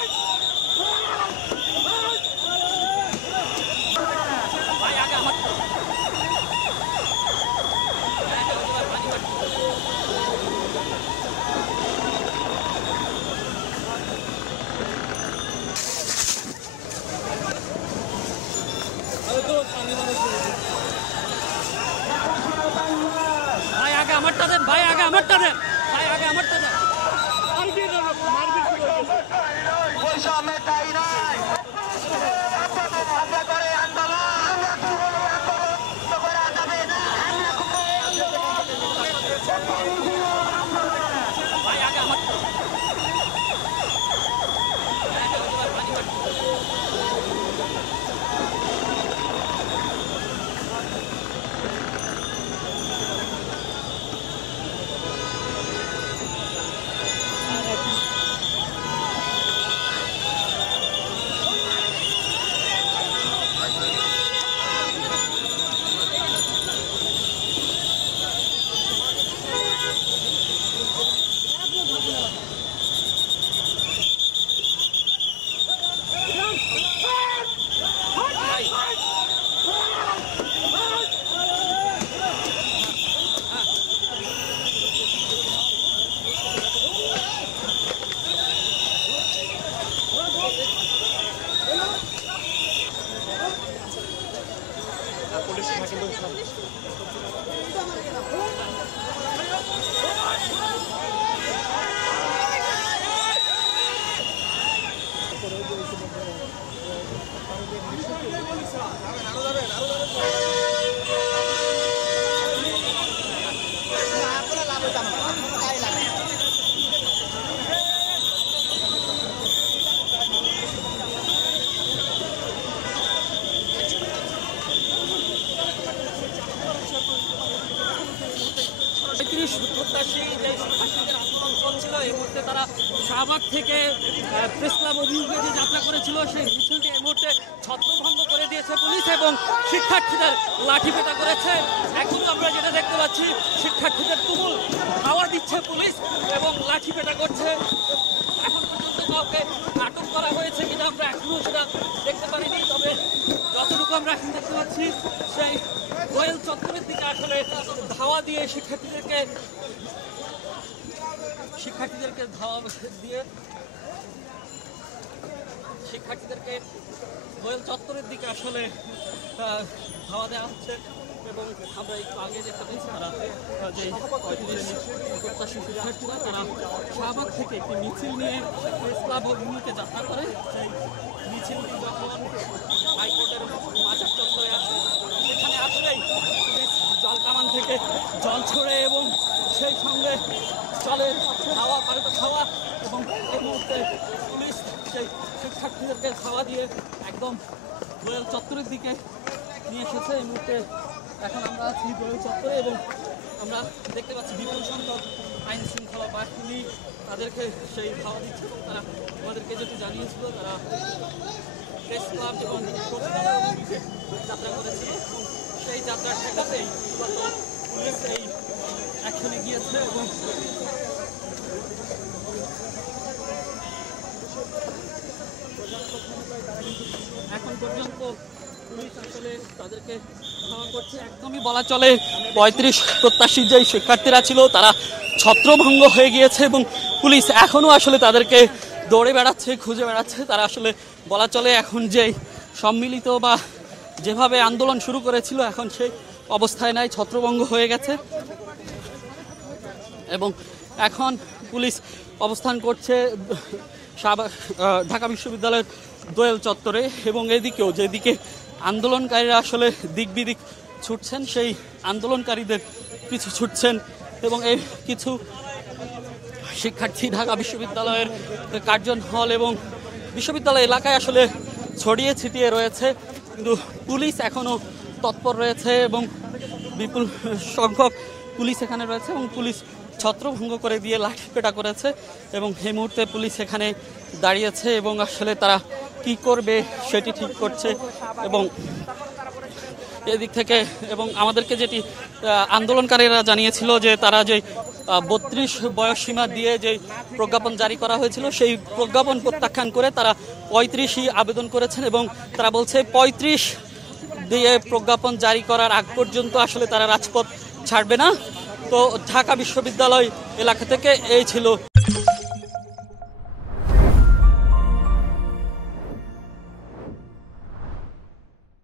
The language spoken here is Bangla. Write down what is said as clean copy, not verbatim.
ভাই আগে আমারটা দেন, ভাই আগে আমারটা দেন, ভাই আগে আমারটা দেন। ভাই আগে আমারটা প্রত্যাশী যে শিক্ষার্থীদের আন্দোলন চলছিল, এই মুহূর্তে তারা শাহবাগ থেকে প্রেস ক্লাব অভিমুখে যে যাত্রা করেছিল সেই মিছিলটি এই মুহূর্তে ছত্রভঙ্গ করে দিয়েছে পুলিশ এবং শিক্ষার্থীদের লাঠিপেটা করেছে। এখনো আমরা যেটা দেখতে পাচ্ছি, শিক্ষার্থীদের তুমুল হাওয়া দিচ্ছে পুলিশ এবং লাঠিপেটা করছে। এখন পর্যন্ত কাউকে আটক করা হয়েছে কিনা আমরা এখনো সেটা দেখতে পারিনি, তবে যতটুকু আমরা এখন দেখতে পাচ্ছি সেই গোয়েল চত্বরের দিকে আসলে ধাওয়া দিয়ে শিক্ষার্থীদেরকে ধাওয়া দিয়ে শিক্ষার্থীদেরকে গোয়েল চত্বরের দিকে আসলে ধাওয়া দেওয়া হচ্ছে এবং আমরা একটু আগে দেখতে পেয়েছি তারা যে প্রত্যাশী শিক্ষার্থীরা তারা শাহবাগ থেকে একটি মিছিল নিয়ে প্রেস ক্লাব অভিমুখে যাত্রা করে। সেই মিছিলটি যখন হাইকোর্টের মাজার চত্বরে আসে, সেখানে আসলেই জল কামান থেকে জল ছড়ে এবং সেই সঙ্গে জলের হাওয়া পাল্টা খাওয়া এবং এই মুহূর্তে পুলিশ সেই শিক্ষার্থীদেরকে খাওয়া দিয়ে একদম গোয়েল চত্বরের দিকে নিয়ে এসেছে। এই মুহূর্তে এখন আমরা আছি গোয়েল চত্বরে এবং আমরা দেখতে পাচ্ছি বিপুল সংখ্যক আইন শৃঙ্খলা বাহিনী তাদেরকে সেই খাওয়া দিচ্ছে এবং তারা আমাদেরকে যেটি জানিয়েছিল তারা প্রেস ক্লাব এবং যাত্রা করেছে এবং সেই যাত্রার ঠেকাতেই পুলিশ এই অ্যাকশনে গিয়েছে এবং এখন পর্যন্ত পুলিশ আসলে তাদেরকে ধাওয়া করছে। একদমই বলা চলে ৩৫ প্রত্যাশী যেই শিক্ষার্থীরা ছিল তারা ছত্রভঙ্গ হয়ে গিয়েছে এবং পুলিশ এখনও আসলে তাদেরকে দৌড়ে বেড়াচ্ছে, খুঁজে বেড়াচ্ছে। তারা আসলে বলা চলে এখন যেই সম্মিলিত বা যেভাবে আন্দোলন শুরু করেছিল এখন সেই অবস্থায় নাই, ছত্রভঙ্গ হয়ে গেছে এবং এখন পুলিশ অবস্থান করছে ঢাকা বিশ্ববিদ্যালয়ের দোয়েল চত্বরে এবং এদিকেও যেদিকে আন্দোলনকারীরা আসলে দিক বিদিক ছুটছেন সেই আন্দোলনকারীদের পিছু ছুটছেন এবং এই কিছু শিক্ষার্থী ঢাকা বিশ্ববিদ্যালয়ের কার্জন হল এবং বিশ্ববিদ্যালয় এলাকায় আসলে ছড়িয়ে ছিটিয়ে রয়েছে, কিন্তু পুলিশ এখনও তৎপর রয়েছে এবং বিপুল সংখ্যক পুলিশ এখানে রয়েছে এবং পুলিশ ছত্রভঙ্গ করে দিয়ে লাঠিপেটা করেছে এবং এই মুহূর্তে পুলিশ এখানে দাঁড়িয়েছে এবং আসলে তারা কি করবে সেটি ঠিক করছে এবং এদিক থেকে এবং আমাদেরকে যেটি আন্দোলনকারীরা জানিয়েছিল যে তারা যে 32 বয়সসীমা দিয়ে যে প্রজ্ঞাপন জারি করা হয়েছিল সেই প্রজ্ঞাপন প্রত্যাখ্যান করে তারা 35ই আবেদন করেছেন এবং তারা বলছে 35 দিয়ে প্রজ্ঞাপন জারি করার আগ পর্যন্ত আসলে তারা রাজপথ ছাড়বে না। তো ঢাকা বিশ্ববিদ্যালয় এলাকা থেকে এই ছিল